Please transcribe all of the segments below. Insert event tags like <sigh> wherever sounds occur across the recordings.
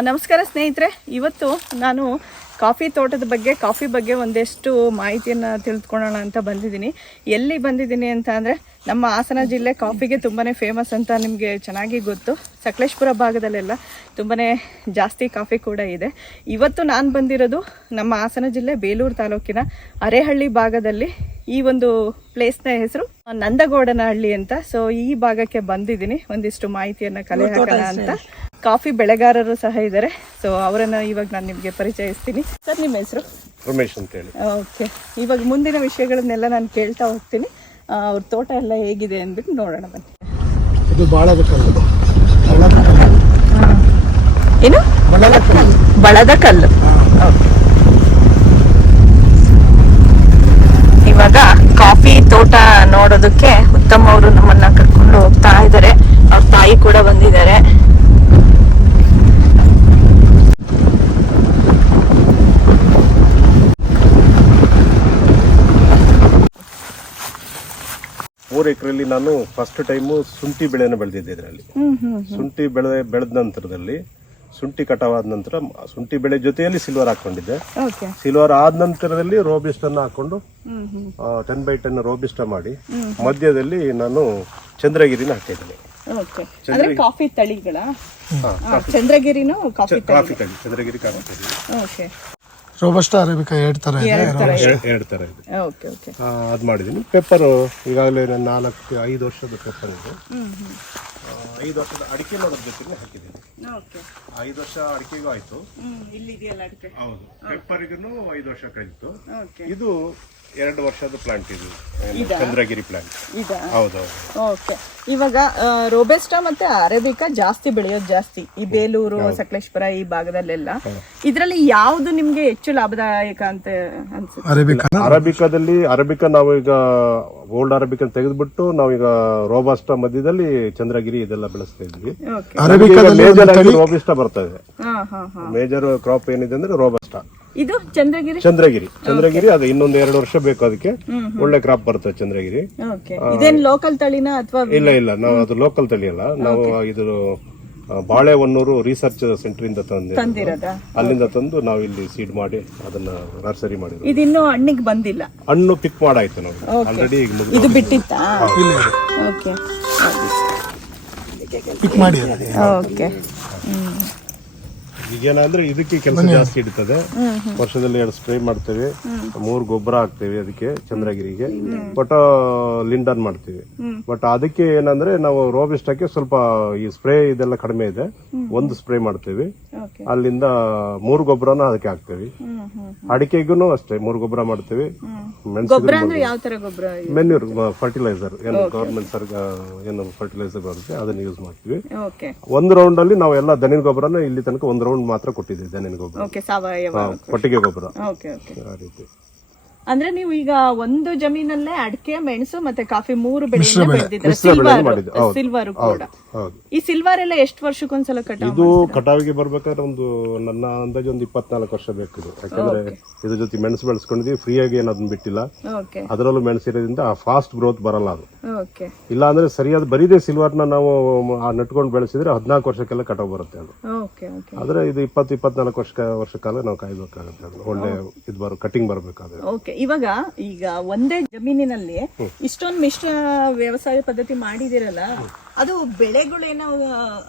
ನಮಸ್ಕಾರ ಸ್ನೇಹಿತರೆ. ಇವತ್ತು ನಾನು ಕಾಫಿ ತೋಟದ ಬಗ್ಗೆ, ಕಾಫಿ ಬಗ್ಗೆ ಒಂದಷ್ಟು ಮಾಹಿತಿಯನ್ನು ತಿಳಿದುಕೊಳ್ಳೋಣ ಅಂತ ಬಂದಿದ್ದೀನಿ. ಎಲ್ಲಿ ಬಂದಿದ್ದೀನಿ ಅಂತ ಅಂದರೆ ನಮ್ಮ ಹಾಸನ ಜಿಲ್ಲೆ ಕಾಫಿಗೆ ತುಂಬಾ ಫೇಮಸ್ ಅಂತ ನಿಮಗೆ ಚೆನ್ನಾಗಿ ಗೊತ್ತು. ಸಕಲೇಶ್ಪುರ ಭಾಗದಲ್ಲೆಲ್ಲ ತುಂಬಾ ಜಾಸ್ತಿ ಕಾಫಿ ಕೂಡ ಇದೆ. ಇವತ್ತು ನಾನು ಬಂದಿರೋದು ನಮ್ಮ ಹಾಸನ ಜಿಲ್ಲೆ ಬೇಲೂರು ತಾಲೂಕಿನ ಅರೆಹಳ್ಳಿ ಭಾಗದಲ್ಲಿ ಈ ಒಂದು ಪ್ಲೇಸ್ನ ಹೆಸರು ನಂದಗೌಡನಹಳ್ಳಿ ಅಂತ. ಸೊ ಈ ಭಾಗಕ್ಕೆ ಬಂದಿದ್ದೀನಿ. ಒಂದಿಷ್ಟು ಮಾಹಿತಿಯನ್ನು ಕಲೆ ಹಾಕೋಣ ಅಂತ. ಕಾಫಿ ಬೆಳೆಗಾರರು ಸಹ ಇದ್ದಾರೆ ಸೊ ಅವರನ್ನು ಇವಾಗ ನಾನು ನಿಮಗೆ ಪರಿಚಯಿಸ್ತೀನಿ. ಸರ್ ನಿಮ್ಮ ಹೆಸರು? ರಮೇಶ್ ಅಂತ ಹೇಳಿ ಓಕೆ ಇವಾಗ ಮುಂದಿನ ವಿಷಯಗಳನ್ನೆಲ್ಲ ನಾನು ಕೇಳ್ತಾ ಹೋಗ್ತೀನಿ. ಅವ್ರ ತೋಟ ಎಲ್ಲ ಹೇಗಿದೆ ಅಂದ್ಬಿಟ್ಟು ನೋಡೋಣ ಬನ್ನಿ. ಇದು ಏನು? ಬಳದ ಕಲ್ಲು ಇವಾಗ ಕಾಫಿ ತೋಟ ನೋಡೋದಕ್ಕೆ ಉತ್ತಮ ಅವರು ನಮ್ಮನ್ನ ಕರ್ಕೊಂಡು ಹೋಗ್ತಾ ಇದ್ದಾರೆ ಅವ್ರ ತಾಯಿ ಕೂಡ ಬಂದಿದ್ದಾರೆ. ಮೂರು ಎಕರೆಯಲ್ಲಿ ನಾನು ಫಸ್ಟ್ ಟೈಮು ಶುಂಠಿ ಬೆಳೆಯನ್ನು ಬೆಳೆದಿದ್ದೆ ಇದರಲ್ಲಿ. ಶುಂಠಿ ಬೆಳೆ ಬೆಳೆದ ನಂತರದಲ್ಲಿ ಶುಂಠಿ ಕಟಾವಾದ ನಂತರ ಶುಂಠಿ ಬೆಳೆ ಜೊತೆಯಲ್ಲಿ ಸಿಲ್ವರ್ ಹಾಕೊಂಡಿದ್ದೆ ಸಿಲ್ವರ್ ಆದ ನಂತರದಲ್ಲಿ ರೋಬಿಸ್ಟ್ ಅನ್ನು ಹಾಕೊಂಡು ಟೆನ್ ಬೈ ಟೆನ್ ರೋಬಿಸ್ಟ ಮಾಡಿ ಮಧ್ಯದಲ್ಲಿ ನಾನು ಚಂದ್ರಗಿರಿನ ಹಾಕಿದ್ದೇನೆ. ಕಾಫಿ ತಳಿಗಳ? ಚಂದ್ರಗಿರಿನೂ ಕಾಫಿ ತಳಿ ಕಾಫಿ ತಳಿ ಚಂದ್ರಗಿರಿ ಕಾಫಿ ತಳಿ. ರೋಬಸ್ಟ ಅರೇಬಿಕಾ ಎರಡು ಥರ ಇದೆ ಎರಡು ತರ ಇದೆ. Okay okay. ಅದು ಮಾಡಿದ್ದೀನಿ ಪೆಪ್ಪರ್ ಈಗಾಗಲೇ ನಾನು ನಾಲ್ಕು ಐದು ವರ್ಷದ ಪೆಪ್ಪರ್ ಇದೆ. ಐದು ವರ್ಷದ ಅಡಿಕೆ ಮಾಡೋದ್ರ ಜೊತೆಗೆ ಹಾಕಿದ್ದೀನಿ. ಓಕೆ. ಐದು ವರ್ಷ ಅಡಿಕೆಗೂ ಆಯಿತು. ಹ್ಮ್ ಇಲ್ಲಿದೆಯಲ್ಲ ಅಡಿಕೆ. ಹೌದು. ಪೆಪ್ಪರಿಗೂ ಐದು ವರ್ಷ ಕಲಿತು ಓಕೆ. ಇದು ಎರಡು ವರ್ಷದ ಪ್ಲಾಂಟ್ ಇದು ಏನು ಚಂದ್ರಗಿರಿ ಪ್ಲಾಂಟ್ ಇದಾ? ಹೌದೌದು ಓಕೆ ಇವಾಗ ರೋಬೆಸ್ಟಾ ಮತ್ತೆ ಅರೇಬಿಕಾ ಜಾಸ್ತಿ ಬೆಳೆಯೋದು ಜಾಸ್ತಿ. ಈ ಬೇಲೂರು ಸಕಲೇಶ್ಪುರ ಈ ಭಾಗದಲ್ಲೆಲ್ಲ. ಇದರಲ್ಲಿ ಯಾವುದು ನಿಮ್ಗೆ ಹೆಚ್ಚು ಲಾಭದಾಯಕ ಅಂತ ಅನ್ಸುತ್ತೆ? ಅರೇಬಿಕಾ ಅರಬಿಕಾದಲ್ಲಿ ಅರಬಿಕಾ ನಾವು ಈಗ ಓಲ್ಡ್ ಅರಬಿಕಾ ತೆಗೆದ್ಬಿಟ್ಟು ನಾವೀಗ ರೋಬಸ್ಟಾ ಮಧ್ಯದಲ್ಲಿ ಚಂದ್ರಗಿರಿ ಇದೆಲ್ಲ ಬೆಳೆಸ್ತಾ ಇದ್ವಿ. ಮೇಜರ್ ಆಗಿ ರೋಬಿಸ್ಟ ಬರ್ತಾ ಇದೆ. ಹಾ ಹಾ ಹಾ. ಮೇಜರ್ ಕ್ರಾಪ್ ಏನಿದೆ ಅಂದ್ರೆ ರೋಬಸ್ಟ ಇದು ಚಂದ್ರಗಿರಿ? ಚಂದ್ರಗಿರಿ. ಚಂದ್ರಗಿರಿ ಅದು ಇನ್ನೊಂದು ಎರಡು ವರ್ಷ ಬೇಕು ಅದಕ್ಕೆ. ಒಳ್ಳೆ ಕ್ರಾಪ್ ಬರ್ತದೆ ಚಂದ್ರಗಿರಿ. ಓಕೆ ಇದೇನ್ ಲೋಕಲ್ ತಳಿನ ಅಥವಾ ಇಲ್ಲ ಇಲ್ಲ. ನಾವು ಅದು ಲೋಕಲ್ ತಳಿ ಅಲ್ಲ. ನಾವು ಇದು ಬಾಳೆಹೊನ್ನೂರು ರಿಸರ್ಚ್ ಸೆಂಟರ್ ಇಂದ ತಂದೆ ಅಲ್ಲಿಂದ ತಂದು ನಾವು ಇಲ್ಲಿ ಸೀಡ್ ಮಾಡಿ ಅದನ್ನ ನರ್ಸರಿ ಮಾಡಿದ್ವಿ. ಇನ್ನು ಹಣ್ಣಿಗೆ ಬಂದಿಲ್ಲ? ಹಣ್ಣು ಪಿಕ್ ಮಾಡಾಯ್ತು ನಾವು. ಆಲ್ರೆಡಿ ಈಗ ಇದು ಬಿಟ್ಟಿತ್ತಾ? ಓಕೆ ಪಿಕ್ ಮಾಡಿ. ಓಕೆ ಈಗೇನಂದ್ರೆ ಇದಕ್ಕೆ ಕೆಲಸ ಜಾಸ್ತಿ ಇಡ್ತದೆ ವರ್ಷದಲ್ಲಿ ಎರಡು ಸ್ಪ್ರೇ ಮಾಡ್ತೇವೆ. ಮೂರು ಗೊಬ್ಬರ ಹಾಕ್ತೇವೆ ಅದಕ್ಕೆ ಚಂದ್ರಗಿರಿಗೆ. ಬಟ್ ಲಿಂಡನ್ ಮಾಡ್ತೀವಿ. ಬಟ್ ಅದಕ್ಕೆ ಏನಂದ್ರೆ ನಾವು ರೋಬಿಸ್ಟಕ್ಕೆ ಸ್ವಲ್ಪ ಈ ಸ್ಪ್ರೇ ಇದೆಲ್ಲ ಕಡಿಮೆ ಇದೆ. ಒಂದು ಸ್ಪ್ರೇ ಮಾಡ್ತೇವೆ. ಅಲ್ಲಿಂದ ಮೂರು ಗೊಬ್ಬರನ ಅದಕ್ಕೆ ಹಾಕ್ತೇವೆ. ಅಡಿಕೆಗೂ ಅಷ್ಟೇ ಮೂರು ಗೊಬ್ಬರ ಮಾಡ್ತೇವೆ. ಮೆನ್ಯೂರ್ ಫರ್ಟಿಲೈಸರ್ ಏನು ಗವರ್ಮೆಂಟ್ ಸರ್ ಏನು ಫರ್ಟಿಲೈಸರ್ ಬರುತ್ತೆ ಅದನ್ನ ಯೂಸ್ ಮಾಡ್ತೀವಿ. ಒಂದು ರೌಂಡ್ ಅಲ್ಲಿ ನಾವು ಎಲ್ಲ ದನಿನ ಗೊಬ್ಬರನ ಇಲ್ಲಿ ತನಕ ಒಂದು ರೌಂಡ್ ಮಾತ್ರ ಕೊಟ್ಟಿದ್ದೆ ದನಿನ ಗೊಬ್ಬರ. ಓಕೆ ಸಾವಯವ ಕೊಟ್ಟಿಗೆ ಗೊಬ್ಬರ. ಓಕೆ ಓಕೆ ಆ ರೀತಿ. ಅಂದ್ರೆ ನೀವು ಈಗ ಒಂದು ಜಮೀನಲ್ಲೇ ಅಡಿಕೆ ಮೆಣಸು ಮತ್ತೆ ಕಾಫಿ ಮೂರು ಬೆಳೆದಿದ್ರೆ ಸಿಲ್ವರ್ ಕೂಡ. ಈ ಸಿಲ್ವರ್ ಎಲ್ಲ ಎಷ್ಟು ವರ್ಷಕ್ಕೊಂದ್ಸಲ ಕಟಾವ್ ಇದು ಕಟಾವಿಗೆ ಬರ್ಬೇಕಾದ್ರೆ ಒಂದು ನನ್ನ ಅಂದಾಜು ಒಂದು ಇಪ್ಪತ್ನಾಲ್ಕು ವರ್ಷ ಬೇಕು ಯಾಕಂದ್ರೆ ಇದ್ರ ಜೊತೆ ಮೆಣಸು ಬೆಳೆಸ್ಕೊಂಡಿದ್ವಿ ಫ್ರೀ ಆಗಿ ಏನಾದ್ರು ಬಿಟ್ಟಿಲ್ಲ. ಅದರಲ್ಲೂ ಮೆಣಸು ಇರೋದ್ರಿಂದ ಫಾಸ್ಟ್ ಗ್ರೋತ್ ಬರಲ್ಲ ಅದು. ಇಲ್ಲ ಅಂದ್ರೆ ಸರಿಯಾದ ಬರೀದೇ ಸಿಲ್ವರ್ನ ನಾವು ನಟ್ಕೊಂಡು ಬೆಳೆಸಿದ್ರೆ ಹದಿನಾಲ್ಕು ವರ್ಷಕ್ಕೆಲ್ಲ ಕಟಾವ್ ಬರುತ್ತೆ ಅದು. ಆದ್ರೆ ಇದು ಇಪ್ಪತ್ತು ಇಪ್ಪತ್ನಾಲ್ಕು ವರ್ಷ ವರ್ಷ ಕಾಲ ನಾವು ಕಾಯ್ಬೇಕಾಗುತ್ತೆ ಒಳ್ಳೆ ಇದು ಬರೋ ಕಟಿಂಗ್ ಬರಬೇಕಾದ್ರೆ. ಓಕೆ ಇವಾಗ ಈಗ ಒಂದೇ ಜಮೀನಿನಲ್ಲಿ ಇಷ್ಟೊಂದು ಮಿಶ್ರ ವ್ಯವಸಾಯ ಪದ್ಧತಿ ಮಾಡಿದಿರಲ್ಲ ಅದು ಬೆಳೆಗಳೇನೋ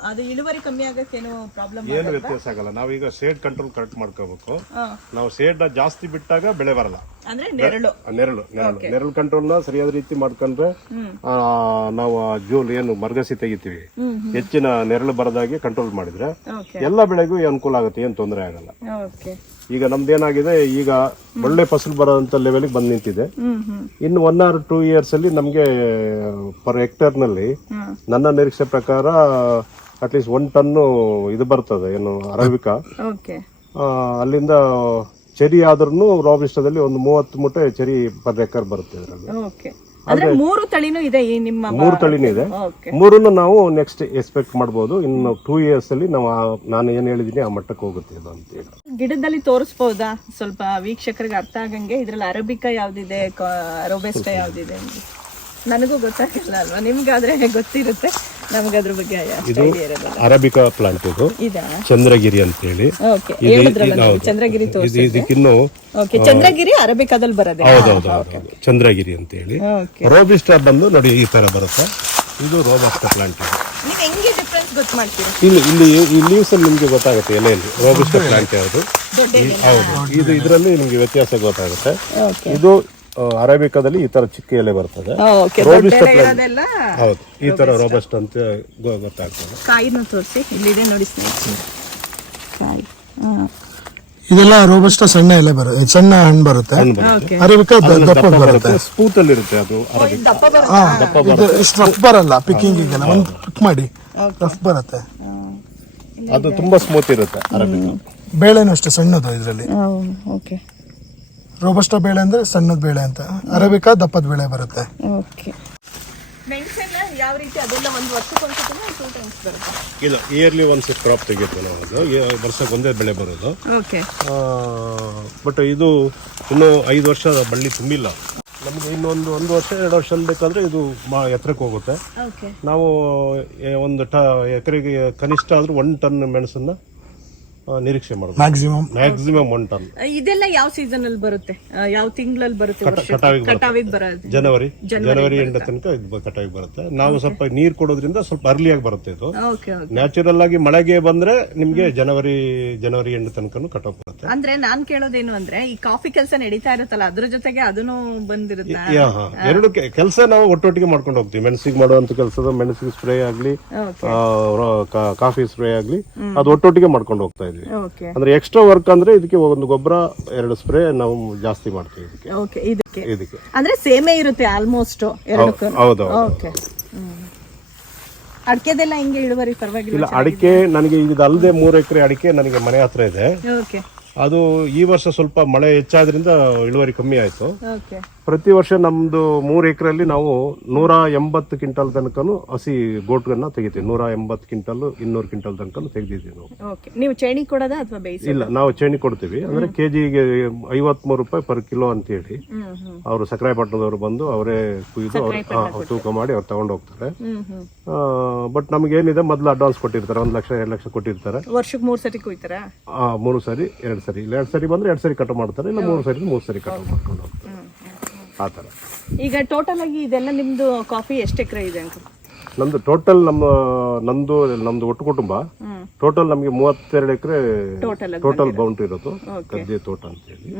ಅದು ಇಳುವರಿ ಕಮ್ಮಿ ಏನೋ ಪ್ರಾಬ್ಲಮ್ ಏನು ವ್ಯತ್ಯಾಸ ಆಗಲ್ಲ. ನಾವೀಗ ಶೇಡ್ ಕಂಟ್ರೋಲ್ ಕರೆಕ್ಟ್ ಮಾಡ್ಕೋಬೇಕು. ನಾವು ಶೇಡ್ನ ಜಾಸ್ತಿ ಬಿಟ್ಟಾಗ ಬೆಳೆ ಬರಲ್ಲ. ಅಂದ್ರೆ ನೆರಳು. ನೆರಳು ನೆರಳು. ನೆರಳು ಕಂಟ್ರೋಲ್ನ ಸರಿಯಾದ ರೀತಿ ಮಾಡ್ಕೊಂಡ್ರೆ ನಾವು ಜೂಲ್ ಏನು ಮರ್ಗಸಿ ತೆಗಿತೀವಿ. ಹೆಚ್ಚಿನ ನೆರಳು ಬರದಾಗಿ ಕಂಟ್ರೋಲ್ ಮಾಡಿದ್ರೆ ಎಲ್ಲ ಬೆಳೆಗೂ ಅನುಕೂಲ ಆಗುತ್ತೆ ಏನು ತೊಂದರೆ ಆಗಲ್ಲ. ಈಗ ನಮ್ದೇನಾಗಿದೆ ಈಗ ಒಳ್ಳೆ ಫಸಲು ಬರೋಂತ ಲೆವೆಲ್ ಬಂದ್ ನಿಂತಿದೆ. ಇನ್ನು ಒನ್ ಆರ್ ಟೂ ಇಯರ್ಸ್ ಅಲ್ಲಿ ನಮ್ಗೆ ಪರ್ ಹೆಕ್ಟರ್ನಲ್ಲಿ ನನ್ನ ನಿರೀಕ್ಷೆ ಪ್ರಕಾರ ಅಟ್ಲೀಸ್ಟ್ ಒನ್ ಟನ್ನು ಇದು ಬರ್ತದೆ ಏನು ಅರೇಬಿಕಾ. ಓಕೆ ಆ, ಅಲ್ಲಿಂದ ಚೆರಿ ಆದ್ರೂ ರಾಬಿಸ್ಟದಲ್ಲಿ ಒಂದು ಮೂವತ್ತು ಮೂಟೆ ಚೆರಿ ಪರ್ ಎಕರ್ ಬರುತ್ತೆ ಇದರಲ್ಲಿ. ಓಕೆ ಅಂದ್ರೆ ಮೂರು ತಳಿನೂ ಇದೆ ಈ ನಿಮ್ಮ ಮೂರು ತಳಿನೂ ಇದೆ. ಓಕೆ ಮೂರನ್ನು ನಾವು ನೆಕ್ಸ್ಟ್ ಎಕ್ಸ್ಪೆಕ್ಟ್ ಮಾಡ್ಬೋದು. ಇನ್ನು ಟೂ ಇಯರ್ಸ್ ಅಲ್ಲಿ ನಾವು ಆ- ನಾನು ಏನ್ ಹೇಳಿದೀನಿ ಆ ಮಟ್ಟಕ್ಕೆ ಹೋಗುತ್ತೆ ಇದು ಅಂತ ಹೇಳಿ. ಗಿಡದಲ್ಲಿ ತೋರಿಸ್ಬೋದಾ? ಸ್ವಲ್ಪ ವೀಕ್ಷಕರಿಗೆ ಅರ್ಥ ಆಗಂಗೆ ಇದ್ರಲ್ಲಿ ಅರೇಬಿಕಾ ಯಾವ್ದಿದೆ ರೋಬೆಸ್ಟ ಯಾವ್ದಿದೆ ಅಂತ. ನನಗೂ ಗೊತ್ತಾಗಿಲ್ಲ ಅಲ್ವಾ ನಿಮ್ಗಾದ್ರೆ ಗೊತ್ತಿರುತ್ತೆ. ನಮ್ಗೆ ಅದ್ರ ಬಗ್ಗೆ ಇದು ಅರಬಿಕಾ ಪ್ಲಾಂಟ್ ಇದು. ಇದಾ? ಚಂದ್ರಗಿರಿ ಅಂತ ಹೇಳಿ ಚಂದ್ರಗಿರಿ ಇದಕ್ಕಿನ್ನು ಓಕೆ ಚಂದ್ರಗಿರಿ ಅರಬಿಕಾದಲ್ಲಿ ಬರೋದೇ? ಹೌದೌದು ಹೌದು ಚಂದ್ರಗಿರಿ ಅಂತ ಹೇಳಿ ರೋಬಿಸ್ಟಾ ಬಂದು ನೋಡಿ ಈ ತರ ಬರುತ್ತೆ. ಇದು ರೋಬಸ್ಟಾ ಪ್ಲಾಂಟ್ ಇದು. ನೀವು ಹೆಂಗೆ ಡಿಫ್ರೆನ್ಸ್ ಗೊತ್ತು ಮಾಡ್ತೀರಾ ಇಲ್ಲಿ ಇಲ್ಲಿ ಈ ಲೀವ್ಸ್ ಅಲ್ಲಿ ನಿಮ್ಗೆ ಗೊತ್ತಾಗುತ್ತೆ ಎಲೆಯಲ್ಲಿ ರೋಬಿಸ್ಟಾ ಪ್ಲಾಂಟ್ ಯಾವುದು? ಹೌದು. ಇದು ಇದರಲ್ಲಿ ನಿಮ್ಗೆ ವ್ಯತ್ಯಾಸ ಗೊತ್ತಾಗುತ್ತೆ. ಓಕೆ. ಇದು ಅರೇಬಿಕಾದಲ್ಲಿ ಈ ತರ ಚಿಕ್ಕ ಎಲೆ ಬರ್ತದೆ. ರೋಬಿಸ್ಟಾ ಹೌದು ಈ ತರ ರೋಬಸ್ಟ್ ಅಂತ ಗೊತ್ತಾಗ್ತದೆ. ಕಾಯಿನ ತೋರಿಸಿ ಇಲ್ಲಿದೆ ನೋಡಿ ಕಾಯಿ ಇದೆಲ್ಲ ರೋಬಸ್ಟ ಸಣ್ಣ ಎಲೆ ಬರುತ್ತೆ ಸಣ್ಣ ಹಣ್ಣು ಬರುತ್ತೆ. ಅರೇಬಿಕಾ ದಪ್ಪ ಬರುತ್ತೆ. ಸ್ಮೂತ್ ಅಲ್ಲಿ ಇರುತ್ತೆ ಅದು ರಫ್ ಬರಲ್ಲ ಪಿಕ್ಕಿಂಗಿಗೆಲ್ಲ ಒಂದು ಪಿಕ್ ಮಾಡಿ ರಫ್ ಬರುತ್ತೆ. ಅದು ತುಂಬಾ ಸ್ಮೂತ್ ಇರುತ್ತೆ ಅರೇಬಿಕಾ. ಬೇಳೆನೂ ಅಷ್ಟೇ ಸಣ್ಣದು ಇದರಲ್ಲಿ. ಓಕೆ. ರೋಬಸ್ಟ ಬೇಳೆ ಅಂದ್ರೆ ಸಣ್ಣದ ಬೇಳೆ ಅಂತ. ಅರೇಬಿಕಾ ದಪ್ಪದ ಬೇಳೆ ಬರುತ್ತೆ. ಓಕೆ. ಮೆಣಸೆಲ್ಲ ಯಾವ ರೀತಿ ಅದೆಲ್ಲ ಒಂದು ವರ್ಷಕ್ಕೆ ಒಂದ್ಸತಿ ಟೂ ಟೈಮ್ಸ್ ಬರುತ್ತೆ? ಇಲ್ಲ ಇಯರ್ಲಿ ಒನ್ಸ್ ಕ್ರಾಪ್ ತೆಗಿತೀವಿ ನಾವು ಅದು. ವರ್ಷಕ್ಕೆ ಒಂದೇ ಬೆಳೆ ಬರೋದು. ಓಕೆ. ಬಟ್ ಇದು ಇನ್ನೂ ಐದು ವರ್ಷ ಬಳ್ಳಿ ತುಂಬಿಲ್ಲ. ನಮಗೆ ಇನ್ನೊಂದು ಒಂದು ವರ್ಷ ಎರಡು ವರ್ಷ ಬೇಕಾದ್ರೆ ಇದು ಮಾ ಎತ್ತರಕ್ಕೆ ಹೋಗುತ್ತೆ. ಓಕೆ. ನಾವು ಒಂದು ಟ ಎಕರೆಗೆ ಕನಿಷ್ಠ ಆದ್ರೂ ಒನ್ ಟನ್ ಮೆಣಸನ್ನ ನಿರೀಕ್ಷೆ ಮಾಡೋದು. ಮ್ಯಾಕ್ಸಿಮಮ್ ಮ್ಯಾಕ್ಸಿಮಮ್ ಒನ್ ಟನ್ ಇದೆಲ್ಲ ಯಾವ ಸೀಸನ್ ಅಲ್ಲಿ ಬರುತ್ತೆ? ಆ, ಯಾವ ತಿಂಗಳಲ್ಲಿ ಬರುತ್ತೆ? ಕಟಾವಿಗೆ ಬರುತ್ತೆ. ಕಟಾವಿಗೆ ಬರೋದು ಜನವರಿ. ಜನವರಿ ಎಂಡ ತನಕ ಇದು ಕಟಾವಿಗೆ ಬರುತ್ತೆ. ನಾವು ಸ್ವಲ್ಪ ನೀರು ಕೊಡೋದ್ರಿಂದ ಸ್ವಲ್ಪ ಅರ್ಲಿಯಾಗಿ ಬರುತ್ತೆ ಇದು. Okay okay. ನ್ಯಾಚುರಲ್ ಆಗಿ ಮಳೆಗೆ ಬಂದ್ರೆ ನಿಮ್ಗೆ ಜನವರಿ ಜನವರಿ ಎಂಡ್ ತನಕನು ಕಟಾವ್ ಬರುತ್ತೆ. ಅಂದ್ರೆ ನಾನ್ ಕೇಳೋದೇನು ಅಂದ್ರೆ ಈ ಕಾಫಿ ಕೆಲಸ ನಡೀತಾ ಇರುತ್ತಲ್ಲ ಅದ್ರ ಜೊತೆಗೆ ಅದನ್ನು ಬಂದಿರುತ್ತೆ? ಹಾ. ಎರಡು ಕೆಲಸ ನಾವು ಒಟ್ಟೊಟ್ಟಿಗೆ ಮಾಡ್ಕೊಂಡು ಹೋಗ್ತೀವಿ. ಮೆಣಸಿಗೆ ಮಾಡುವಂತ ಕೆಲಸದ ಮೆಣಸಿಗೆ ಸ್ಪ್ರೇ ಆಗ್ಲಿ ಆ, ಕಾಫಿ ಸ್ಪ್ರೇ ಆಗ್ಲಿ ಅದು ಒಟ್ಟೊಟ್ಟಿಗೆ ಮಾಡ್ಕೊಂಡು ಹೋಗ್ತಾ ಇದ್ವಿ. ಓಕೆ ಅಂದ್ರೆ ಎಕ್ಸ್ಟ್ರಾ ವರ್ಕ್ ಅಂದ್ರೆ ಇದಕ್ಕೆ ಒಂದು ಗೊಬ್ಬರ ಎರಡು ಸ್ಪ್ರೇ ನಾವು ಜಾಸ್ತಿ ಮಾಡ್ತೀವಿ ಇದಕ್ಕೆ. ಓಕೆ ಇದಕ್ಕೆ. ಇದಕ್ಕೆ. ಅಂದ್ರೆ ಸೇಮೇ ಇರುತ್ತೆ ಆಲ್ಮೋಸ್ಟ್ ಎರಡಕ್ಕೂ. ಹೌದು ಓಕೆ ಅಡಿಕೆದೆಲ್ಲ ಹಿಂಗೆ ಇಳುವರಿ? ಪರವಾಗಿಲ್ಲ ಇಲ್ಲ ಅಡಿಕೆ ನನಗೆ ಇದಲ್ಲದೆ ಮೂರು ಎಕರೆ ಅಡಿಕೆ ನನಗೆ ಮನೆ ಹತ್ರ ಇದೆ. ಓಕೆ ಅದು ಈ ವರ್ಷ ಸ್ವಲ್ಪ ಮಳೆ ಹೆಚ್ಚಾದ್ರಿಂದ ಇಳುವರಿ ಕಮ್ಮಿ ಆಯ್ತು. ಓಕೆ ಪ್ರತಿ ವರ್ಷ ನಮ್ದು ಮೂರು ಎಕರೆಯಲ್ಲಿ ನಾವು ನೂರ ಎಂಬತ್ತು ಕ್ವಿಂಟಲ್ ತನಕನು ಹಸಿ ಗೋಟ್ಗನ್ನ ತೆಗಿತೀವಿ. ನೂರ ಎಂಬತ್ತು ಕ್ವಿಂಟಲ್ ಇನ್ನೂರು ಕ್ವಿಂಟಲ್ ತನಕ ತೆಗೆದಿದ್ದೀವಿ ನಾವು. ಓಕೆ. ನೀವು ಚೇಣಿ ಕೊಡೋದಾ ಅಥವಾ ಬೇಯಿಸಿ ಇಲ್ಲ ನಾವು ಚೇಣಿ ಕೊಡ್ತೀವಿ. ಅಂದ್ರೆ ಕೆಜಿಗೆ ಐವತ್ಮೂರು ರೂಪಾಯಿ ಪರ್ ಕಿಲೋ ಅಂತ ಹೇಳಿ ಅವರು ಸಕ್ಕರೆ ಪಟ್ಟಣದವರು ಬಂದು ಅವರೇ ಕುಯ್ದು ಅವ್ರು ತೂಕ ಮಾಡಿ ಅವ್ರು ತಗೊಂಡು ಹೋಗ್ತಾರೆ. ಬಟ್ ನಮ್ಗೆ ನಮ್ಗೇನಿದೆ ಮೊದಲು ಅಡ್ವಾನ್ಸ್ ಕೊಟ್ಟಿರ್ತಾರೆ. ಒಂದ್ ಲಕ್ಷ ಎರಡು ಲಕ್ಷ ಕೊಟ್ಟಿರ್ತಾರೆ. ವರ್ಷಕ್ಕೆ ಮೂರು ಸರಿ ಕುಯ್ತಾರೆ? ಮೂರು ಸರಿ ಎರಡು ಸರಿ. ಇಲ್ಲ ಎರಡು ಸರಿ ಬಂದ್ರೆ ಎರಡು ಸರಿ ಕಟ್ ಮಾಡ್ತಾರೆ. ಇಲ್ಲ ಮೂರು ಸರಿ ಮೂರು ಸರಿ ಕಟ್ ಮಾಡ್ಕೊಂಡು ಹೋಗ್ತಾರೆ. ಆ ಥರ. ಈಗ ಟೋಟಲ್ ಆಗಿ ಇದೆಲ್ಲ ನಿಮ್ಮದು ಕಾಫಿ ಎಷ್ಟು ಎಕರೆ ಇದೆ ಅಂತ? ನಮ್ದು ಟೋಟಲ್ ನಮ್ಮ ನಮ್ದು ನಮ್ದು ಒಟ್ಟು ಕುಟುಂಬ ಟೋಟಲ್ ನಮಗೆ ಮೂವತ್ತೆರಡು ಎಕರೆ ಟೋಟಲ್ ಟೋಟಲ್ ಬೌಂಡ್ರಿ ಇರೋದು ಗದ್ದೆ ತೋಟ ಅಂತ ಹೇಳಿ.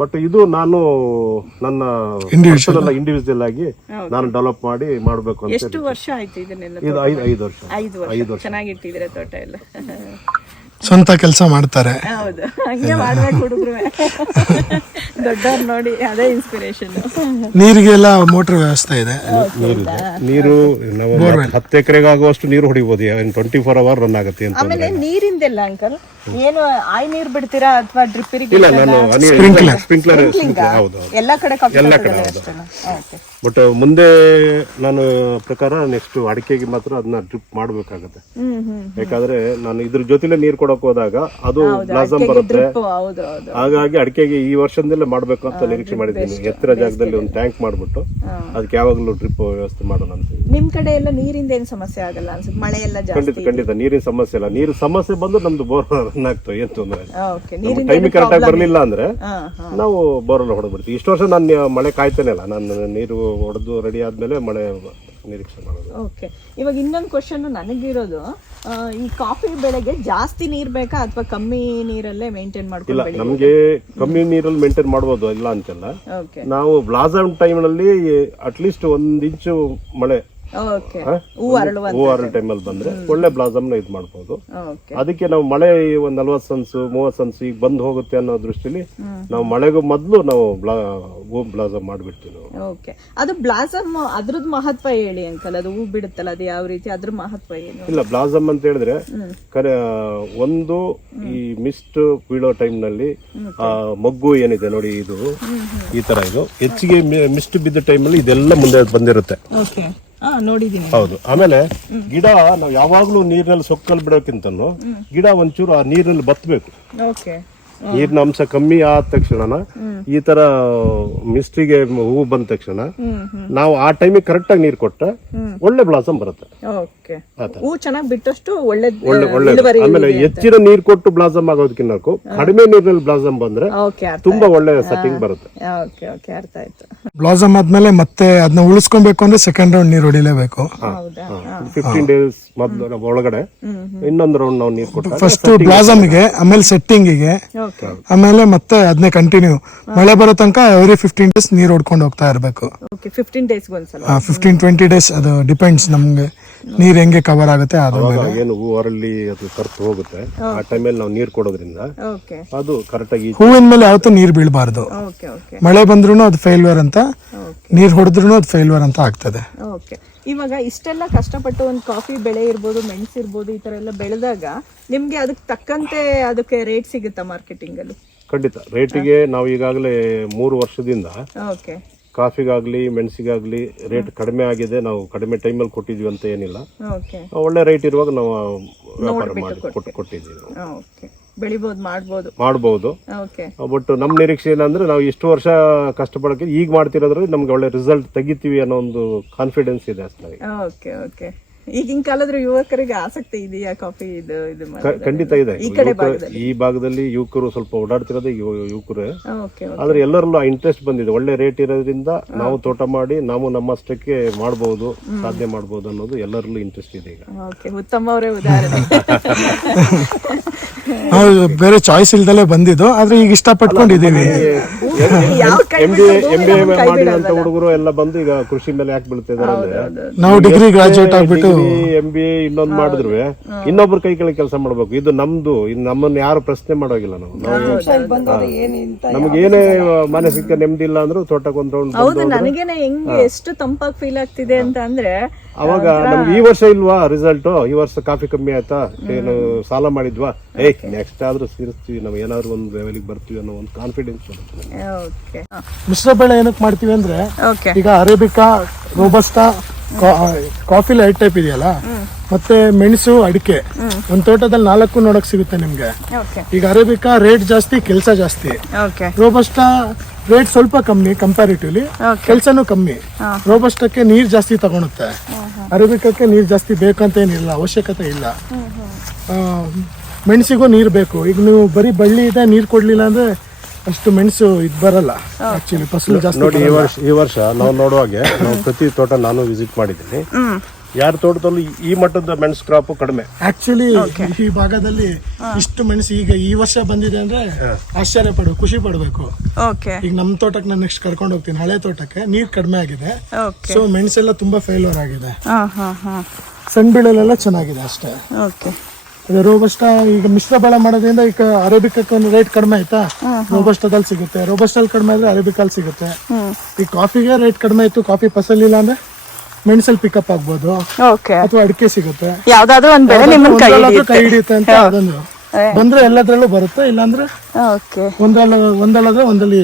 ಬಟ್ ಇದು ನಾನು ನನ್ನ ಇಂಡಿವಿಜುವಲ್ ಆಗಿ ನಾನು ಡೆವಲಪ್ ಮಾಡಿ ಮಾಡಬೇಕು ಅಂತ ಎಷ್ಟು ವರ್ಷ ಆಯ್ತು ಇದನ್ನೆಲ್ಲ ಇದು ಐದು ಐದು ವರ್ಷ. ಐದು ವರ್ಷ. ಚೆನ್ನಾಗಿ ತೋಟ ಎಲ್ಲ? ಸ್ವಂತ ಕೆಲಸ ಮಾಡ್ತಾರೆ. ಹೌದು. ಹಂಗೆ ಮಾಡ್ಬೇಕು ಹುಡುಗರು. ದೊಡ್ಡವ್ರು ನೋಡಿ ಅದೇ ಇನ್ಸ್ಪಿರೇಷನ್ ನೀರಿಗೆಲ್ಲ ಮೋಟರ್ ವ್ಯವಸ್ಥೆ ಇದೆ. ನೀರಿದೆ ನೀರು ನಾವು ಹತ್ತು ಎಕರೆಗೆ ಆಗುವಷ್ಟು ನೀರು ಹೊಡಿಬೋದು. ಟ್ವೆಂಟಿ ಫೋರ್ ಅವರ್ ರನ್ ಆಗುತ್ತೆ ಅಂತ ಆಮೇಲೆ ನೀರಿಂದೆಲ್ಲ ಅಂಕಲ್ ಏನು ಆಯ್ ನೀರ್ ಬಿಡ್ತೀರಾ ಅಥವಾ ಡ್ರಿಪ್ ಇಲ್ಲ ನಾನು ಸ್ಪ್ರಿಂಕ್ಲರ್ ಸ್ಪ್ರಿಂಕ್ಲರ್ ಹೌದು ಎಲ್ಲ ಕಡೆ ಎಲ್ಲ ಕಡೆ ಹೌದು. ಬಟ್ ಮುಂದೆ ನಾನು ಪ್ರಕಾರ ನೆಕ್ಸ್ಟ್ ಅಡಿಕೆಗೆ ಮಾತ್ರ ಅದನ್ನ ಡ್ರಿಪ್ ಮಾಡಬೇಕಾಗತ್ತೆ. ಹ್ಮ್ ಹ್ಮ್ ಯಾಕಂದ್ರೆ ನಾನು ಇದ್ರ ಜೊತೆಲೆ ನೀರ್ ಕೊಡಕ್ ಹೋದಾಗ ಅದು ಬ್ಲಾಸಮ್ ಬರುತ್ತೆ. ಹಾಗಾಗಿ ಅಡಿಕೆಗೆ ಈ ವರ್ಷದಲ್ಲೇ ಮಾಡ್ಬೇಕು ಅಂತ ನಿರೀಕ್ಷೆ ಮಾಡಿದ್ದೀನಿ. ಎತ್ತರ ಜಾಗದಲ್ಲಿ ಒಂದು ಟ್ಯಾಂಕ್ ಮಾಡ್ಬಿಟ್ಟು ಅದಕ್ಕೆ ಯಾವಾಗಲೂ ಡ್ರಿಪ್ ವ್ಯವಸ್ಥೆ ಮಾಡೋಣ ಅಂತ ನಿಮ್ ಕಡೆ ಎಲ್ಲ ನೀರಿಂದ ಏನ್ ಸಮಸ್ಯೆ ಆಗಲ್ಲ ಅನ್ಸುತ್ತೆ? ಮಳೆ ಎಲ್ಲ ಖಂಡಿತ ಖಂಡಿತ. ನೀರಿನ ಸಮಸ್ಯೆ ಇಲ್ಲ. ನೀರು ಸಮಸ್ಯೆ ಬಂದು ನಮ್ದು ಬೋರ್ ರನ್ ಆಗ್ತವೆ ಏನ್ ತೊಂದರೆ ಟೈಮಿಗೆ ಕರೆಕ್ಟ್ ಆಗಿ ಬರ್ಲಿಲ್ಲ ಅಂದ್ರೆ ನಾವು ಬೋರ್ ಹೊಡೆದ್ಬಿಡ್ತೀವಿ. ಇಷ್ಟು ವರ್ಷ ನಾನು ಮಳೆ ಕಾಯ್ತಾನೆ ಅಲ್ಲ. ನಾನು ನೀರು ಹೊಡೆದು ರೆಡಿ ಆದ್ಮೇಲೆ ಮಳೆ ನಿರೀಕ್ಷೆ ಮಾಡೋದು. ಓಕೆ ಇವಾಗ ಇನ್ನೊಂದು ಕ್ವಶನ್ ನನಗಿರೋದು ಆ, ಈ ಕಾಫಿ ಬೆಳೆಗೆ ಜಾಸ್ತಿ ನೀರ್ ಬೇಕಾ ಅಥವಾ ಕಮ್ಮಿ ನೀರಲ್ಲೇ ಮೇಂಟೈನ್ ಇಲ್ಲ ಮಾಡ್ಕೊಂಡು ನಮ್ಗೆ ಕಮ್ಮಿ ನೀರಲ್ಲಿ ಮೇಂಟೈನ್ ಮಾಡ್ಬೋದು ಇಲ್ಲ ಅಂತಲ್ಲ. ಓಕೆ ನಾವು ಬ್ಲಾಸಮ್ ಟೈಮ್ನಲ್ಲಿ ಅಟ್ಲೀಸ್ಟ್ ಒಂದ್ ಇಂಚು ಮಳೆ ಹ? ಅರಳು ಟೈಮಲ್ಲಿ ಬಂದ್ರೆ ಒಳ್ಳೆ ಬ್ಲಾಸಮ್ನ ಇದು ಮಾಡ್ಬೋದು. ಅದಕ್ಕೆ ನಾವು ಮಳೆ ಒಂದ್ ನಲ್ವತ್ ಸನ್ಸ್ ಮೂವತ್ ಸನ್ಸ್ ಈಗ ಬಂದ್ ಹೋಗುತ್ತೆ ಅನ್ನೋ ದೃಷ್ಟಿಲಿ ನಾವು ಮಳೆಗೂ ಮೊದ್ಲು ನಾವು ಹೂ ಬ್ಲಾಸಮ್ ಮಾಡ್ಬಿಡ್ತೀವಿ ನಾವು. ಓಕೆ ಅದು ಬ್ಲಾಸಮ್ ಅದ್ರದ್ ಮಹತ್ವ ಹೇಳಿ ಅಂಕಲ್ ಅದು ಹೂ ಬಿಡುತ್ತಲ್ಲ ಅದು ಯಾವ ರೀತಿ ಅದ್ರ ಮಹತ್ವ ಏನು? ಇಲ್ಲ ಬ್ಲಾಸಮ್ ಅಂತ ಹೇಳಿದ್ರೆ ಕರೆ ಒಂದು ಈ ಮಿಸ್ಟ್ ಬೀಳೋ ಟೈಮ್ನಲ್ಲಿ ಮೊಗ್ಗು ಏನಿದೆ ನೋಡಿ ಇದು ಈ ತರ ಇದು. ಹೆಚ್ಚಿಗೆ ಮಿಸ್ಟ್ ಬಿದ್ದ ಟೈಮಲ್ಲಿ ಇದೆಲ್ಲ ಮುಂದೆ ಬಂದಿರುತ್ತೆ. ಹೌದು. ಆಮೇಲೆ ಗಿಡ ನಾವು ಯಾವಾಗ್ಲೂ ನೀರಿನಲ್ಲಿ ಸೊಕ್ಕಲ್ಲಿ ಬಿಡೋಕ್ಕಿಂತ ಗಿಡ ಒಂಚೂರು ಆ ನೀರಿನಲ್ಲಿ ಬತ್ತಬೇಕು ಓಕೆ. ನೀರಿನ ಅಂಶ ಕಮ್ಮಿ ಆದ ತಕ್ಷಣ ಈ ತರ ಮಿಸ್ಟ್ರಿಗೆ ಹೂವು ಬಂದ ತಕ್ಷಣ ನಾವು ಆ ಟೈಮಿಗೆ ಕರೆಕ್ಟ್ ಆಗಿ ನೀರು ಕೊಟ್ಟ ಒಳ್ಳೆ ಬ್ಲಾಸಮ್ ಬರುತ್ತೆ. ಹೂ ಚೆನ್ನಾಗಿ ಬಿಟ್ಟಷ್ಟು ಒಳ್ಳೆ ಒಳ್ಳೆ ಒಳ್ಳೆ ಆಮೇಲೆ ಹೆಚ್ಚಿನ ನೀರ್ ಕೊಟ್ಟು ಬ್ಲಾಸಮ್ ಆಗೋದಕ್ಕಿನ್ನ ಕಡಿಮೆ ನೀರಿನಲ್ಲಿ ಬ್ಲಾಸಮ್ ಬಂದ್ರೆ ತುಂಬಾ ಒಳ್ಳೆ ಸೆಟ್ಟಿಂಗ್ ಬರುತ್ತೆ. ಓಕೆ ಓಕೆ ಅರ್ಥ ಆಯ್ತು. ಬ್ಲಾಸಮ್ ಆದ್ಮೇಲೆ ಮತ್ತೆ ಅದನ್ನ ಉಳಿಸ್ಕೊಬೇಕು ಅಂದ್ರೆ ಸೆಕೆಂಡ್ ರೌಂಡ್ ನೀರು ಹೊಡಿಲೇಬೇಕು. ಹೌದಾ? ಫಿಫ್ಟೀನ್ ಡೇಸ್ ಮೊದ್ಲು ಒಳಗಡೆ ಇನ್ನೊಂದು ರೌಂಡ್ ನಾವು ನೀರು ಕೊಟ್ಟು ಫಸ್ಟ್ ಬ್ಲಾಸಮ್ಗೆ ಆಮೇಲೆ ಸೆಟ್ಟಿಂಗಿಗೆ ಗೆ ಆಮೇಲೆ ಮತ್ತೆ ಅದನ್ನೇ ಕಂಟಿನ್ಯೂ ಮಳೆ ಬರೋ ತನಕ ಎವ್ರಿ ಫಿಫ್ಟೀನ್ ಡೇಸ್ ನೀರು ಹೊಡ್ಕೊಂಡು ಹೋಗ್ತಾ ಇರಬೇಕು. ಓಕೆ ಫಿಫ್ಟೀನ್ ಟ್ವೆಂಟಿ ಡೇಸ್ ಅದು ಡಿಪೆಂಡ್ಸ್ ನಮ್ಗೆ. ನೀರ್ ಹೆಂಗೆ ಕವರ್ ಆಗುತ್ತೆ ಅವಾಗ ಏನು ಹೂ ಅರಳಿ ಅದು ಕರ್ತು ಹೋಗುತ್ತೆ. ಆ ಟೈಮಲ್ಲಿ ನಾವು ನೀರು ಕೊಡೋದ್ರಿಂದ ಓಕೆ ಅದು ಕರೆಕ್ಟಾಗಿ ಹೂವಿನ ಮೇಲೆ ಯಾವತ್ತೂ ನೀರ್ ಬೀಳಬಾರ್ದು. ಓಕೆ ಓಕೆ ಮಳೆ ಬಂದ್ರೂ ಅದು ಫೇಲ್ಯೂರ್ ಅಂತ ನೀರ್ ಹೊಡೆದ್ರು ಅದು ಫೇಲ್ಯೂರ್ ಅಂತ ಆಗ್ತದೆ. ಓಕೆ ಇವಾಗ ಇಷ್ಟೆಲ್ಲ ಕಷ್ಟಪಟ್ಟು ಒಂದು ಕಾಫಿ ಬೆಳೆ ಇರ್ಬೋದು ಮೆಣಸು ಇರ್ಬೋದು ಈ ತರ ಎಲ್ಲ ಬೆಳೆದಾಗ ನಿಮ್ಗೆ ಅದಕ್ಕೆ ತಕ್ಕಂತೆ ಅದಕ್ಕೆ ರೇಟ್ ಸಿಗುತ್ತಾ ಮಾರ್ಕೆಟಿಂಗ್ ಅಲ್ಲಿ? ಖಂಡಿತ. ರೇಟಿಗೆ ನಾವು ಈಗಾಗಲೇ ಮೂರು ವರ್ಷದಿಂದ ಓಕೆ ಕಾಫಿಗಾಗ್ಲಿ ಮೆಣಸಿಗಾಗ್ಲಿ ರೇಟ್ ಕಡಿಮೆ ಆಗಿದೆ. ನಾವು ಕಡಿಮೆ ಟೈಮಲ್ಲಿ ಕೊಟ್ಟಿದ್ವಿ ಅಂತ ಏನಿಲ್ಲ. ಓಕೆ ಒಳ್ಳೆ ರೇಟ್ ಇರುವಾಗ ನಾವು ವ್ಯಾಪಾರ ಮಾಡಿ ಕೊಟ್ಟು ಕೊಟ್ಟಿದ್ದೀವಿ ನಾವು. ಓಕೆ ಬೆಳಿಬೋದು ಮಾಡ್ಬೋದು. ಮಾಡ್ಬೋದು. ಓಕೆ ಬಟ್ ನಮ್ಮ ನಿರೀಕ್ಷೆ ಏನಂದ್ರೆ ನಾವು ಇಷ್ಟು ವರ್ಷ ಕಷ್ಟಪಡಕ್ಕೆ ಈಗ ಮಾಡ್ತಿರೋದ್ರಲ್ಲಿ ನಮ್ಗೆ ಒಳ್ಳೆ ರಿಸಲ್ಟ್ ತೆಗಿತೀವಿ ಅನ್ನೋ ಒಂದು ಕಾನ್ಫಿಡೆನ್ಸ್ ಇದೆ ಅಷ್ಟೇ. ಓಕೆ ಓಕೆ ಈಗಿನ ಕಾಲದ ಯುವಕರಿಗೆ ಆಸಕ್ತಿ ಇದೆಯಾ ಕಾಫಿ ಇದು ಇದು ಮಾಡೋದು? ಖಂಡಿತ ಇದೆ. ಈ ಕಡೆ ಯುವಕ- ಭಾಗದಲ್ಲಿ? ಈ ಭಾಗದಲ್ಲಿ ಯುವಕರು ಸ್ವಲ್ಪ ಓಡಾಡ್ತಿರೋದೇ ಯುವಕರು. ಓಕೆ ಆದ್ರೆ ಎಲ್ಲರಲ್ಲೂ ಇಂಟ್ರೆಸ್ಟ್ ಬಂದಿದೆ. ಒಳ್ಳೆ ರೇಟ್ ಇರೋದ್ರಿಂದ ನಾವು ತೋಟ ಮಾಡಿ ನಾವು ನಮ್ಮಷ್ಟಕ್ಕೆ ಮಾಡಬಹುದು ಸಾಧ್ಯ ಮಾಡಬಹುದು ಅನ್ನೋದು ಎಲ್ಲರಲ್ಲೂ ಇಂಟ್ರೆಸ್ಟ್ ಇದೆ ಈಗ. ಓಕೆ ಉತ್ತಮ ಅವರೇ ಉದಾಹರಣೆ <laughs> ಬೇರೆ ಚಾಯ್ಸ್ ಇಲ್ದಲೆ ಬಂದಿದ್ದು ಆದ್ರೆ ಈಗ ಇಷ್ಟ ಪಟ್ಕೊಂಡಿದೀವಿ <laughs> ಯಾವ ಕೈ M B M B A ಮಾಡಿದಂತ ಹುಡುಗರು ಎಲ್ಲ ಬಂದು ಈಗ ಕೃಷಿ ಮೇಲೆ ಯಾಕೆ ಬೀಳ್ತಿದಾರೆ ಅಂದ್ರೆ ನಾವು ಡಿಗ್ರಿ ಗ್ರಾಜುಯೇಟ್ ಆಗ್ಬಿಟ್ಟು ಎಂ ಬಿ ಎ ಇನ್ನೊಂದ್ ಮಾಡಿದ್ರು ಇನ್ನೊಬ್ರು ಕೈ ಕೆಳಗೆ ಕೆಲಸ ಮಾಡ್ಬೇಕು. ಇದು ನಮ್ದು. ಇದು ನಮ್ಮನ್ನ ಯಾರು ಪ್ರಶ್ನೆ ಮಾಡೋಗಿಲ್ಲ ನಾವು. ನಮ್ಗೆ ಏನೇ ಮಾನಸಿಕ ನೆಮ್ಮದಿ ಇಲ್ಲ ಅಂದ್ರೂ ತೋಟಕ್ಕೊಂದು ಒಂದ್ ರೌಂಡ್ ಹೌದು ನನಗೇನೆ ಹೆಂಗೆ ಎಷ್ಟು ತಂಪಾಗಿ ಫೀಲ್ ಆಗ್ತಿದೆ ಅಂತ ಅಂದ್ರೆ ಅವಾಗ ನಮ್ಗೆ ಈ ವರ್ಷ ಇಲ್ವಾ ರಿಸಲ್ಟ್ ಈ ವರ್ಷ ಕಾಫಿ ಕಮ್ಮಿ ಆಯ್ತಾ? ಏನು ಸಾಲ ಮಾಡಿದ್ವಾ? ಏ ನೆಕ್ಸ್ಟ್ ಆದ್ರೂ ಸೇರಿಸ್ತೀವಿ. ನಾವು ಏನಾದ್ರು ಒಂದು ಲೆವೆಲಿಗೆ ಬರ್ತೀವಿ ಅನ್ನೋ ಒಂದು ಕಾನ್ಫಿಡೆನ್ಸ್ ಬರುತ್ತೆ ಓಕೆ ಮಿಶ್ರ ಬೆಳೆ ಏನಕ್ಕೆ ಮಾಡ್ತೀವಿ ಅಂದ್ರೆ ಈಗ arabica robusta coffee light type ಇದೆಯಲ್ಲ? ಮತ್ತೆ ಮೆಣಸು ಅಡಿಕೆ. ಒಂದ್ ತೋಟದಲ್ಲಿ ನಾಲ್ಕು ನೋಡಕ್ ಸಿಗುತ್ತೆ ನಿಮ್ಗೆ. ಈಗ ಅರೇಬಿಕಾ ರೇಟ್ ಜಾಸ್ತಿ ಕೆಲಸ ಜಾಸ್ತಿ. ರೋಬಸ್ಟ ರೇಟ್ ಸ್ವಲ್ಪ ಕಮ್ಮಿ ಕಂಪ್ಯಾರಿಟಿವ್ಲಿ ಕೆಲಸನು ಕಮ್ಮಿ. ರೋಬಸ್ಟಕ್ಕೆ ನೀರ್ ಜಾಸ್ತಿ ತಗೊಳುತ್ತೆ. ಅರೇಬಿಕಕ್ಕೆ ನೀರ್ ಜಾಸ್ತಿ ಬೇಕಂತ ಏನಿಲ್ಲ ಅವಶ್ಯಕತೆ ಇಲ್ಲ. ಮೆಣಸಿಗೂ ನೀರ್ ಬೇಕು. ಈಗ ನೀವು ಬರೀ ಬಳ್ಳಿ ಇದೆ ನೀರ್ ಕೊಡ್ಲಿಲ್ಲ ಅಂದ್ರೆ ಅಷ್ಟು ಮೆಣಸು ಇದ್ ಬರಲ್ಲ. ಆಕ್ಚುಲಿ ಫಸಲು ಜಾಸ್ತಿ ನೋಡಿ ಈ ವರ್ಷ ಈ ವರ್ಷ ನಾವು ನೋಡುವಾಗೆ ನಾವು ಪ್ರತಿ ತೋಟ ನಾನು ವಿಸಿಟ್ ಮಾಡಿದ್ದೀನಿ. ಯಾರ ತೋಟದಲ್ಲೂ ಈ ಮಟ್ಟದ ಮೆಣಸು ಕ್ರಾಪ್ ಕಡಿಮೆ. ಆಕ್ಚುಲಿ ಈ ಭಾಗದಲ್ಲಿ ಇಷ್ಟು ಮೆಣಸು ಈಗ ಈ ವರ್ಷ ಬಂದಿದೆ ಅಂದ್ರೆ ಆಶ್ಚರ್ಯ ಪಡು ಖುಷಿ ಪಡ್ಬೇಕು. ಓಕೆ ಈಗ ನಮ್ ತೋಟಕ್ಕೆ ನಾನು ನೆಕ್ಸ್ಟ್ ಕರ್ಕೊಂಡು ಹೋಗ್ತೀನಿ. ಹಳೆ ತೋಟಕ್ಕೆ ನೀರ್ ಕಡಿಮೆ ಆಗಿದೆ. ಓಕೆ ಸೊ ಮೆಣಸೆಲ್ಲ ತುಂಬಾ ಫೇಲ್ಯೂರ್ ಆಗಿದೆ. ಹಾ ಹಾ ಹಾ. ಸಣ್ಣ ಬೀಳಲೆಲ್ಲ ಚೆನ್ನಾಗಿದೆ ಅಷ್ಟೇ. ಓಕೆ ಅದೇ ರೋಬಸ್ಟ ಈಗ ಮಿಶ್ರ ಬೆಳೆ ಮಾಡೋದ್ರಿಂದ ಈಗ ಅರೇಬಿಕಕ್ಕೆ ಒಂದು ರೇಟ್ ಕಡಿಮೆ ಆಯ್ತಾ? ರೋಬಸ್ಟದಲ್ಲಿ ಸಿಗುತ್ತೆ. ರೋಬಸ್ಟಲ್ಲಿ ಕಡಿಮೆ ಆದ್ರೆ ಅರೇಬಿಕಲ್ಲಿ ಸಿಗುತ್ತೆ. ಈ ಕಾಫಿಗೆ ರೇಟ್ ಕಡಿಮೆ ಆಯ್ತು ಕಾಫಿ ಫಸಲಿಲ್ಲ ಅಂದ್ರೆ ಮೆಣಸಲ್ಲಿ ಪಿಕಪ್ ಆಗ್ಬೋದು. ಅಥವಾ ಅಡಿಕೆ ಸಿಗುತ್ತೆ. ಯಾವ್ದಾದ್ರು ಒಂದ್ ಬೆಳೆ ನಿಮ್ಮನ್ನ ಕೈ ಹಿಡಿಯುತ್ತೆ ಅಂತ ಅದೊಂದು ಬಂದ್ರೆ. ಎಲ್ಲದ್ರಲ್ಲೂ ಬರುತ್ತೆ ಇಲ್ಲಾಂದ್ರೆ ಒಂದಲ್ಲ ಒಂದಲ್ಲಾದ್ರೆ ಒಂದಲ್ಲಿ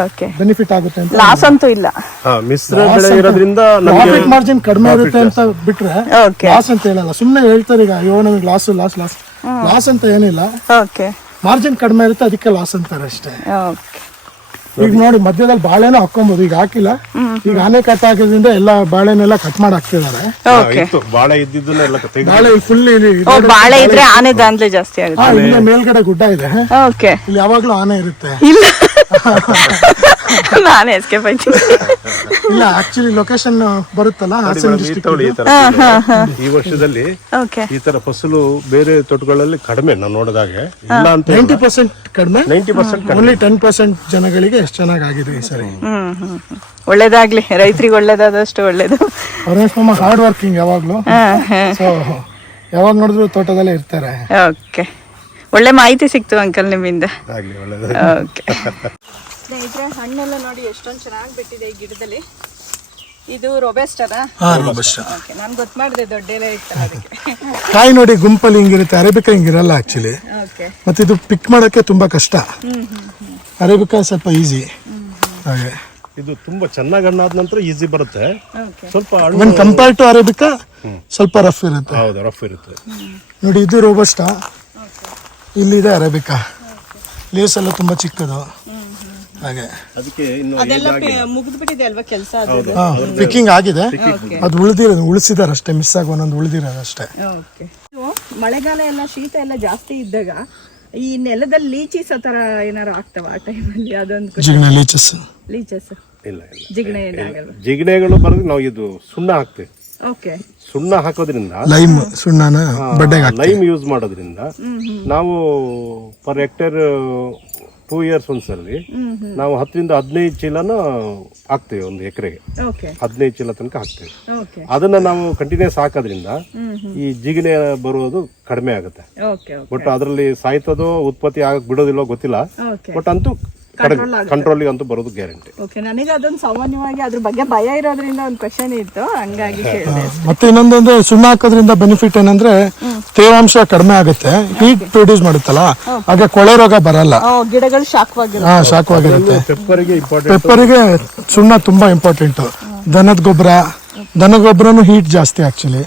ಓಕೆ ಬೆನಿಫಿಟ್ ಆಗುತ್ತೆ ಅಂತ ಲಾಸ್ ಅಂತೂ ಇಲ್ಲ. ಹಾ ಮಿಶ್ರ ಬೆಳೆ ಇರೋದ್ರಿಂದ ನಮಗೆ ಪ್ರಾಫಿಟ್ ಮಾರ್ಜಿನ್ ಕಡಿಮೆ ಇರುತ್ತೆ ಅಂತ ಬಿಟ್ರೆ ಓಕೆ ಲಾಸ್ ಅಂತ ಹೇಳಲ್ಲ. ಸುಮ್ಮನೆ ಹೇಳ್ತಾರೆ ಈಗ ಅಯ್ಯೋ ನಮಗೆ ಲಾಸ್ ಲಾಸ್ ಲಾಸ್ ಲಾಸ್ ಅಂತ ಏನಿಲ್ಲ. ಓಕೆ ಮಾರ್ಜಿನ್ ಕಡಿಮೆ ಇರುತ್ತೆ ಅದಕ್ಕೆ ಲಾಸ್ ಅಂತಾರೆ ಅಷ್ಟೇ. ಓಕೆ ಈಗ ನೋಡಿ ಮಧ್ಯದಲ್ಲಿ ಬಾಳೆನೂ ಹಾಕೊಬಹುದು ಈಗ ಹಾಕಿಲ್ಲ. ಈಗ ಆನೆ ಕಟ್ ಹಾಕಿದ್ರಿಂದ ಎಲ್ಲ ಬಾಳೆನೆಲ್ಲ ಕಟ್ ಮಾಡಿ ಹಾಕ್ತಿದ್ದಾರೆ. ಇತ್ತು. ಬಾಳೆ ಇದ್ದಿದ್ದನ್ನ ಎಲ್ಲ ತೆಗ್ದು ಬಾಳೆ ಫುಲ್ ಇಲ್ಲಿ ಓ ಬಾಳೆ ಇದ್ರೆ ಆನೆ ದಾಂದ್ಲೆ ಜಾಸ್ತಿ ಆಗುತ್ತೆ. ಇಲ್ಲೇ ಮೇಲ್ಗಡೆ ಗುಡ್ಡ ಇದೆ. ಓಕೆ ಇಲ್ಲಿ ಯಾವಾಗ್ಲೂ ಆನೆ ಇರುತ್ತೆ. ಇಲ್ಲ. <laughs> ನಾನೇ ಎಸ್ಕೇಪ್ ಆಯ್ತೀನಿ <laughs> ಇಲ್ಲ ಆಕ್ಚುಲಿ ಲೊಕೇಶನ್ ಬರುತ್ತಲ್ಲ ಹಾಸನ ಡಿಸ್ಟ್ರಿಕ್ಟ್ ತಗೊಳ್ಳಿ, ಈ ತರ ಈ ವರ್ಷದಲ್ಲಿ ಓಕೆ ಈ ತರ ಫಸಲು ಬೇರೆ ತೋಟಗಳಲ್ಲಿ ಕಡಿಮೆ ನಾವು ನೋಡಿದಾಗ ಇಲ್ಲ ಅಂತ ನೈಂಟಿ ಪರ್ಸೆಂಟ್ ಕಡಿಮೆ? Ninety percent only ten percent ಜನಗಳಿಗೆ ಎಷ್ಟು ಚೆನ್ನಾಗಿದೆ ಈ ಸರಿ. ಹ್ಮ್ ಹ್ಮ್. ಒಳ್ಳೇದಾಗ್ಲಿ ರೈತರಿಗೆ ಒಳ್ಳೇದಾದಷ್ಟು ಒಳ್ಳೇದು. ಪರಮೇಶ್ ಮಾಮ ಹಾರ್ಡ್ ವರ್ಕಿಂಗ್ ಯಾವಾಗ್ಲೂ ಸೊ ಯಾವಾಗ ನೋಡಿದ್ರು ತೋಟದಲ್ಲೇ ಇರ್ತಾರೆ. ಓಕೆ ಒಳ್ಳೆ ಮಾಹಿತಿ ಸಿಕ್ತು ಅಂಕಲ್ ನಿಮ್ಮಿಂದ. ಓಕೆ ಸ್ನೇಹಿತರೆ ಹಣ್ಣೆಲ್ಲ ನೋಡಿ ಎಷ್ಟೊಂದು ಚೆನ್ನಾಗಿ ಬಿಟ್ಟಿದೆ ಈ ಗಿಡದಲ್ಲಿ. ಇದು ರೊಬೆಸ್ಟರಾ ಹಾ ರೋಬಸ್ಟ. ಓಕೆ ನಾನು ಗೊತ್ತು ಮಾಡಿದೆ ದೊಡ್ಡ ಎಲೆ ಅದಕ್ಕೆ. ಕಾಯಿ ನೋಡಿ ಗುಂಪಲ್ಲಿ ಹಿಂಗಿರುತ್ತೆ ಅರೇಬಿಕಾ ಹಿಂಗಿರಲ್ಲ ಆಕ್ಚುಲಿ ಓಕೆ ಮತ್ತೆ ಇದು ಪಿಕ್ ಮಾಡೋಕ್ಕೆ ತುಂಬಾ ಕಷ್ಟ. ಅರೇಬಿಕಾ ಸ್ವಲ್ಪ ಈಸಿ ಹಾಗೆ. ಇದು ತುಂಬಾ ಚೆನ್ನಾಗಿ ಹಣ್ಣಾದ ನಂತರ ಈಸಿ ಬರುತ್ತೆ. ಓಕೆ ಸ್ವಲ್ಪ ಕಂಪೇರ್ ಟು ಅರೇಬಿಕಾ ಸ್ವಲ್ಪ ರಫ್ ಇರುತ್ತೆ. ಹೌದು ರಫ್ ಇರುತ್ತೆ. ನೋಡಿ ಇದು ರೋಬಸ್ಟ. ಇಲ್ಲಿದೆ ಅರೇಬಿಕಾ. ಲೀವ್ಸ್ ಎಲ್ಲ ತುಂಬಾ ಚಿಕ್ಕದು. ಹಾಗೆ. ಅದಕ್ಕೆ ಇನ್ನು ಅದೆಲ್ಲ ಮುಗಿದ್ಬಿಟ್ಟಿದೆ ಅಲ್ವಾ ಕೆಲಸ ಪಿಕ್ಕಿಂಗ್ ಆಗಿದೆ. ಅದು ಉಳಿದಿರೋದು ಉಳಿಸಿದಾರೆ ಅಷ್ಟೇ ಮಿಸ್ ಆಗಿ ಒಂದೊಂದು ಉಳಿದಿರೋದು ಅಷ್ಟೇ. ಓಕೆ ಮಳೆಗಾಲ ಎಲ್ಲ ಶೀತ ಎಲ್ಲ ಜಾಸ್ತಿ ಇದ್ದಾಗ ಈ ನೆಲದಲ್ಲಿ ಲೀಚೀಸ್ ಆ ಥರ ಏನಾರು ಆಗ್ತಾವ ಆ ಟೈಮಲ್ಲಿ ಅದೊಂದು ಜಿಗ್ನ ಲೀಚಸ್ ಲೀಚಸ್ ಇಲ್ಲ ಇಲ್ಲ. ಜಿಗಣೆ ಜಿಗಣೆಗಳು ಬರೋದು ನಾವು ಇದು ಸುಣ್ಣ ಹಾಕ್ತೇವೆ. ಸುಣ್ಣ ಹಾಕೋದ್ರಿಂದ ಲೈಮ್ ಸುಣ್ಣನ ಬಡ್ಡೆಗೆ ಲೈಮ್ ಯೂಸ್ ಮಾಡೋದ್ರಿಂದ ನಾವು ಪರ್ ಹೆಕ್ಟೇರ್ ಟೂ ಇಯರ್ಸ್ ಒಂದ್ಸಲಿ ನಾವು ಹತ್ತರಿಂದ ಹದಿನೈದು ಚೀಲನ ಹಾಕ್ತೇವೆ ಒಂದು ಎಕರೆಗೆ. ಓಕೆ ಹದಿನೈದು ಚೀಲ ತನಕ ಹಾಕ್ತೇವೆ. ಓಕೆ ಅದನ್ನ ನಾವು ಕಂಟಿನ್ಯೂಸ್ ಹಾಕೋದ್ರಿಂದ ಈ ಜಿಗಣೆ ಬರುವುದು ಕಡಿಮೆ ಆಗುತ್ತೆ. ಓಕೆ ಬಟ್ ಅದರಲ್ಲಿ ಸಾಯ್ತದೋ ಉತ್ಪತ್ತಿ ಆಗಕ್ ಬಿಡೋದಿಲ್ಲೋ ಗೊತ್ತಿಲ್ಲ. ಓಕೆ ಬಟ್ ಅಂತೂ ಕಂಟ್ರೋಲಿಗೆ ಅಂತೂ ಬರೋದು ಗ್ಯಾರಂಟಿ ಓಕೆ ನನಗೆ ಅದೊಂದು ಸಾಮಾನ್ಯವಾಗಿ ಅದ್ರ ಬಗ್ಗೆ ಭಯ ಇರೋದ್ರಿಂದ ಒಂದು ಕ್ವಶನ್ ಇತ್ತು ಹಂಗಾಗಿ ಕೇಳಿದೆ ಮತ್ತೆ ಇನ್ನೊಂದಂದ್ರೆ ಸುಣ್ಣ ಹಾಕೋದ್ರಿಂದ ಬೆನಿಫಿಟ್ ಏನಂದ್ರೆ ತೇವಾಂಶ ಕಡಿಮೆ ಆಗುತ್ತೆ. ಹೀಟ್ ಪ್ರೊಡ್ಯೂಸ್ ಮಾಡುತ್ತಲ್ಲ ಹಾಗೆ ಕೊಳೆ ರೋಗ ಬರಲ್ಲ. ಗಿಡಗಳು ಶಾಖವಾಗಿರುತ್ತೆ ಶಾಖವಾಗಿರುತ್ತೆ ಪೆಪ್ಪರಿಗೆ ಸುಣ್ಣ ತುಂಬಾ ಇಂಪಾರ್ಟೆಂಟ್ ದನದ ಗೊಬ್ಬರ ದನ ಗೊಬ್ಬರನು ಹೀಟ್ ಜಾಸ್ತಿ ಆಕ್ಚುಲಿ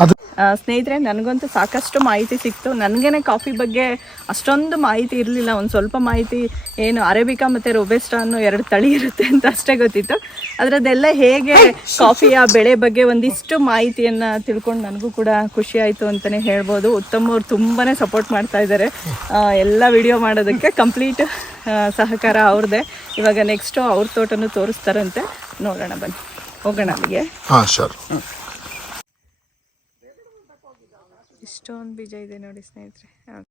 ಅದು ಸ್ನೇಹಿತರೆ ನನಗಂತೂ ಸಾಕಷ್ಟು ಮಾಹಿತಿ ಸಿಕ್ತು. ನನಗೇನೆ ಕಾಫಿ ಬಗ್ಗೆ ಅಷ್ಟೊಂದು ಮಾಹಿತಿ ಇರಲಿಲ್ಲ. ಒಂದು ಸ್ವಲ್ಪ ಮಾಹಿತಿ ಏನು ಅರೇಬಿಕಾ ಮತ್ತು ರೊಬೆಸ್ಟಾ ಅನ್ನೋ ಎರಡು ತಳಿ ಇರುತ್ತೆ ಅಂತ ಅಷ್ಟೇ ಗೊತ್ತಿತ್ತು. ಅದರದ್ದೆಲ್ಲ ಹೇಗೆ ಕಾಫಿಯ ಬೆಳೆ ಬಗ್ಗೆ ಒಂದಿಷ್ಟು ಮಾಹಿತಿಯನ್ನು ತಿಳ್ಕೊಂಡು ನನಗೂ ಕೂಡ ಖುಷಿ ಆಯಿತು ಅಂತಲೇ ಹೇಳ್ಬೋದು. ಉತ್ತಮ್ ಅವ್ರು ತುಂಬಾ ಸಪೋರ್ಟ್ ಮಾಡ್ತಾ ಇದ್ದಾರೆ ಎಲ್ಲ ವಿಡಿಯೋ ಮಾಡೋದಕ್ಕೆ ಕಂಪ್ಲೀಟ್ ಸಹಕಾರ ಅವ್ರದ್ದೇ ಇವಾಗ ನೆಕ್ಸ್ಟು ಅವ್ರ ತೋಟನೂ ತೋರಿಸ್ತಾರಂತೆ. ನೋಡೋಣ ಬನ್ನಿ. ಹೋಗೋಣ ಅಲ್ಲಿಗೆ. ಹಾ ಶೋರ್ ಇಷ್ಟೊಂದು ಬೀಜ ಇದೆ ನೋಡಿ ಸ್ನೇಹಿತರೆ.